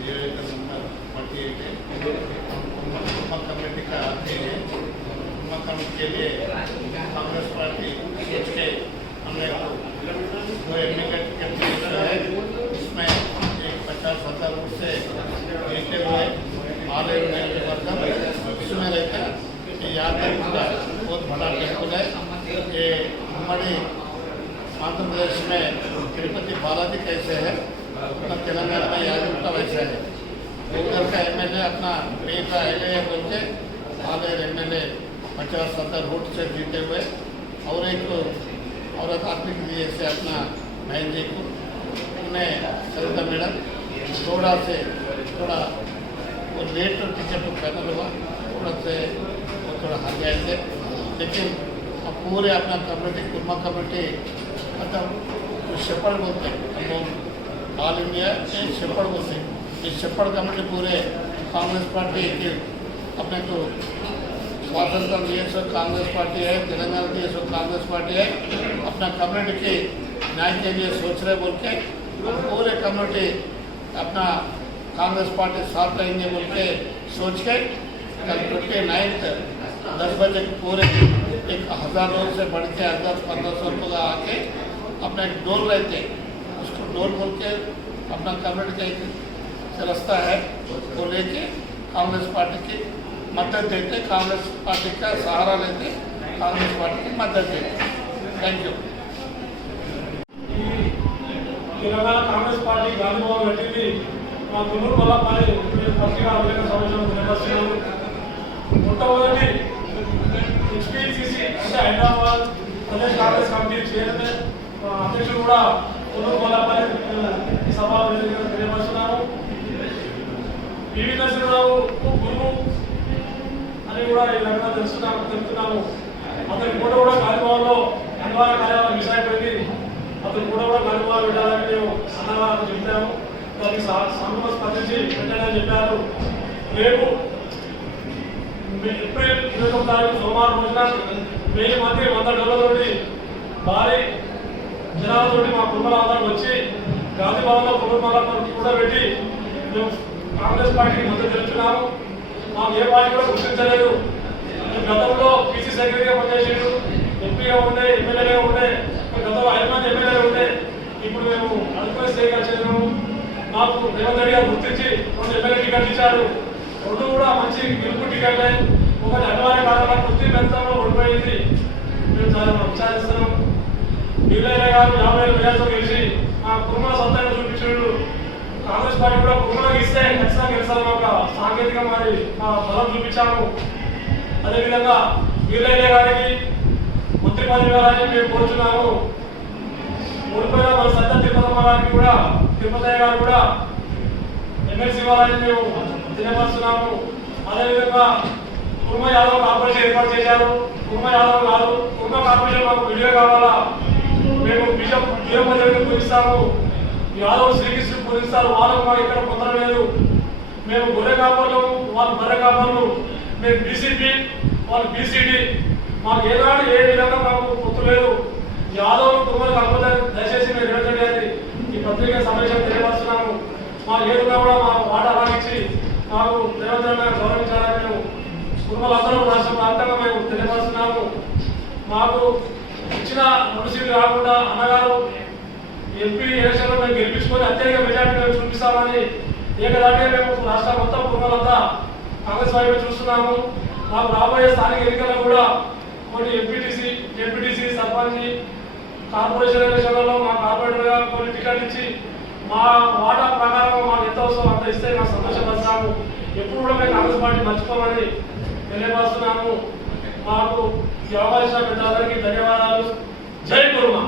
का number forty eight है committee का कमेटी के लिए कांग्रेस पार्टी सोच के हमने दो इसमें एक पचास हज़ार से लेते हुए आल वर्गम इसमें रहता है बहुत बड़ा टेंपल है ये हमारे आंध्र प्रदेश में तिरुपति बालाजी कैसे है? अपना तेलंगाना में यादव का वैसा है। उधर का ए अपना एल ए बोल के आले एम एल ए पचास सत्तर वोट से जीते हुए, और एक औरत आदमी के लिए से अपना बहन जी को उन्हें सरिता मैडम थोड़ा से, थोड़ा वो लेट टिकट पैनल हुआ थोड़ा से वो थोड़ा हार गए थे। लेकिन अब पूरे अपना कमेटी कुर्मा कमेटी मतलब शेपड़ बोलते हैं हम लोग ऑल इंडिया में शेपड़ बोलते हैं इस शेपड़ कमेटी पूरे कांग्रेस पार्टी के अपने को स्वातंत्र दिए सो कांग्रेस पार्टी है, तेलंगाना दिए सो कांग्रेस पार्टी है, अपना कम्युनिटी के न्याय के लिए सोच रहे बोल के पूरे कम्युनिटी अपना कांग्रेस पार्टी साथ रहेंगे बोल के सोच के, कल ट्वेंटी नाइन्थ दस बजे पूरे एक हज़ार लोग से बढ़ के, दस, पंद्रह सौ लोग आके अपना एक डोल रहते उसको डोल बोल के अपना कम्युनिटी का एक रास्ता है वो लेके कांग्रेस पार्टी की मदद देते कांग्रेस पार्टी का सहारा लेते कांग्रेस पार्टी की मदद देते thank you Telangana Congress party Gandhi Bhavan పెట్టింది మా గుంటూరు మల్లపల్లి పత్రికా విలేకరుల సమావేశం నిర్వహిస్తున్నాము మొట్టమొదటి హెచ్పిసిసి అంటే హైదరాబాద్ ప్రదేశ్ కాంగ్రెస్ కమిటీ చైర్మన్ ఆ, అధ్యక్షుడు కూడా గుంటూరు మల్లపల్లి ఈ సభ వేదికగా తెలియపరుస్తున్నాము పివి నరసింహరావు గురువు అని కూడా ఈ లగ్నం తెలుస్తున్నాము తెలుపుతున్నాను అతని కూడా కూడా గాంధీభవన్లో అనివార్య కార్యాలయం మిస్ అయిపోయింది అతను కూడా కూడా గాంధీభవన్ పెట్టాలని మేము అన్నవారు చెప్పాము దానికి సంఘం స్పందించి పెట్టాలని చెప్పారు రేపు ఏప్రిల్ ఇరవై తొమ్మిది తారీఖు సోమవారం రోజున వెయ్యి మంది వంద డోళ్ళతోటి భారీ జనాలతోటి మా కుటుంబాలందరూ వచ్చి గాంధీ భవన్లో కుటుంబాలందరూ కూడా పెట్టి మేము కాంగ్రెస్ పార్టీకి మద్దతు తెలుపుతున్నాము. మాకు ఏ పార్టీ కూడా గుర్తించలేదు. గతంలో పీసీ సెక్రటరీగా పనిచేసిండు. ఎంపీగా ఉండే ఎమ్మెల్యేగా ఉండే గతంలో ఐదు మంది ఎమ్మెల్యేలు ఉండే. ఇప్పుడు మేము అనుకునే స్థాయికి వచ్చేసాము మాకు రేవంత్ రెడ్డి గారు గుర్తించి రెండు ఎమ్మెల్యే టికెట్ ఇచ్చారు. రెండు కూడా మంచి గెలుపు టికెట్లే. ఒకటి అనివార్య కారణంగా కృషి పెంచడంలో ఓడిపోయింది. మేము చాలా విచారిస్తున్నాం వీలయ్య గారు యాభై వేల వేలతో గెలిచి మా కుటుంబ సొంతంగా చూపించాడు కాంగ్రెస్ పార్టీ కూడా కుటుంబాలకు ఇస్తే ఖచ్చితంగా గెలిచాలని ఒక సాంకేతిక మరి మా బలం చూపించాము. అదేవిధంగా వీరయ్య గారికి మంత్రి పదవి ఇవ్వాలని మేము కోరుతున్నాము ఓడిపోయిన మన సత్య తిరుపతమ్మ గారికి కూడా తిరుపతయ్య గారు కూడా ఎమ్మెల్సీ ఇవ్వాలని మేము తెలియపరుస్తున్నాము అదేవిధంగా కుర్మ యాదవ్ కార్పొరేషన్ ఏర్పాటు చేశారు. కుర్మ యాదవ్ కాదు కుర్మ కార్పొరేషన్ మాకు విడిగా కావాలా? బిషప్ వీరభద్రుడిని పూజిస్తాము యాదవ్ శ్రీకృష్ణుని పూజిస్తారు వాళ్ళకు మాకు ఇక్కడ పొందడం లేదు మేము గొర్రె కాపర్లు వాళ్ళు బర్రె కాపర్లు మేము బీసీపీ వాళ్ళు బీసీడీ. మాకు ఏనాడు ఏ విధంగా మాకు గుర్తు లేదు. యాదవ్ కుమార్ కాకపోతే దయచేసి మేము వెళ్ళండి అని ఈ పత్రిక సమావేశం తెలియపరుస్తున్నాము. మాకు ఏదున్నా కూడా మా మాట అలాగించి మాకు రేవంత్ గౌరవించాలని మేము కుటుంబాలందరూ రాష్ట్ర ప్రాంతంగా మేము తెలియపరుస్తున్నాము. మాకు ఇచ్చిన రెండు కాకుండా అన్నగారు ఎంపీ ఎలక్షన్లో మేము గెలిపించుకొని అత్యధిక మెజార్టీ మేము చూపిస్తామని ఏకదాటిగా మేము రాష్ట్ర మొత్తం కుటుంబాలంతా కాంగ్రెస్ వైపు చూస్తున్నాము. మాకు రాబోయే స్థానిక ఎన్నికల్లో కూడా కొన్ని ఎంపీటీసీ ఎంపీటీసీ సర్పంచ్ కార్పొరేషన్ ఎలక్షన్లలో మా కార్పొరేటర్గా కొన్ని టికెట్ ఇచ్చి మా వాటా ప్రకారం మాకు ఎంత అవసరం అంత ఇస్తే నాకు సంతోషపరుస్తాము. ఎప్పుడు కూడా మేము కాంగ్రెస్ పార్టీ మర్చిపోమని తెలియపరుస్తున్నాము. మాకు ఈ అవకాశం పెట్టడానికి ధన్యవాదాలు. జై కురుమా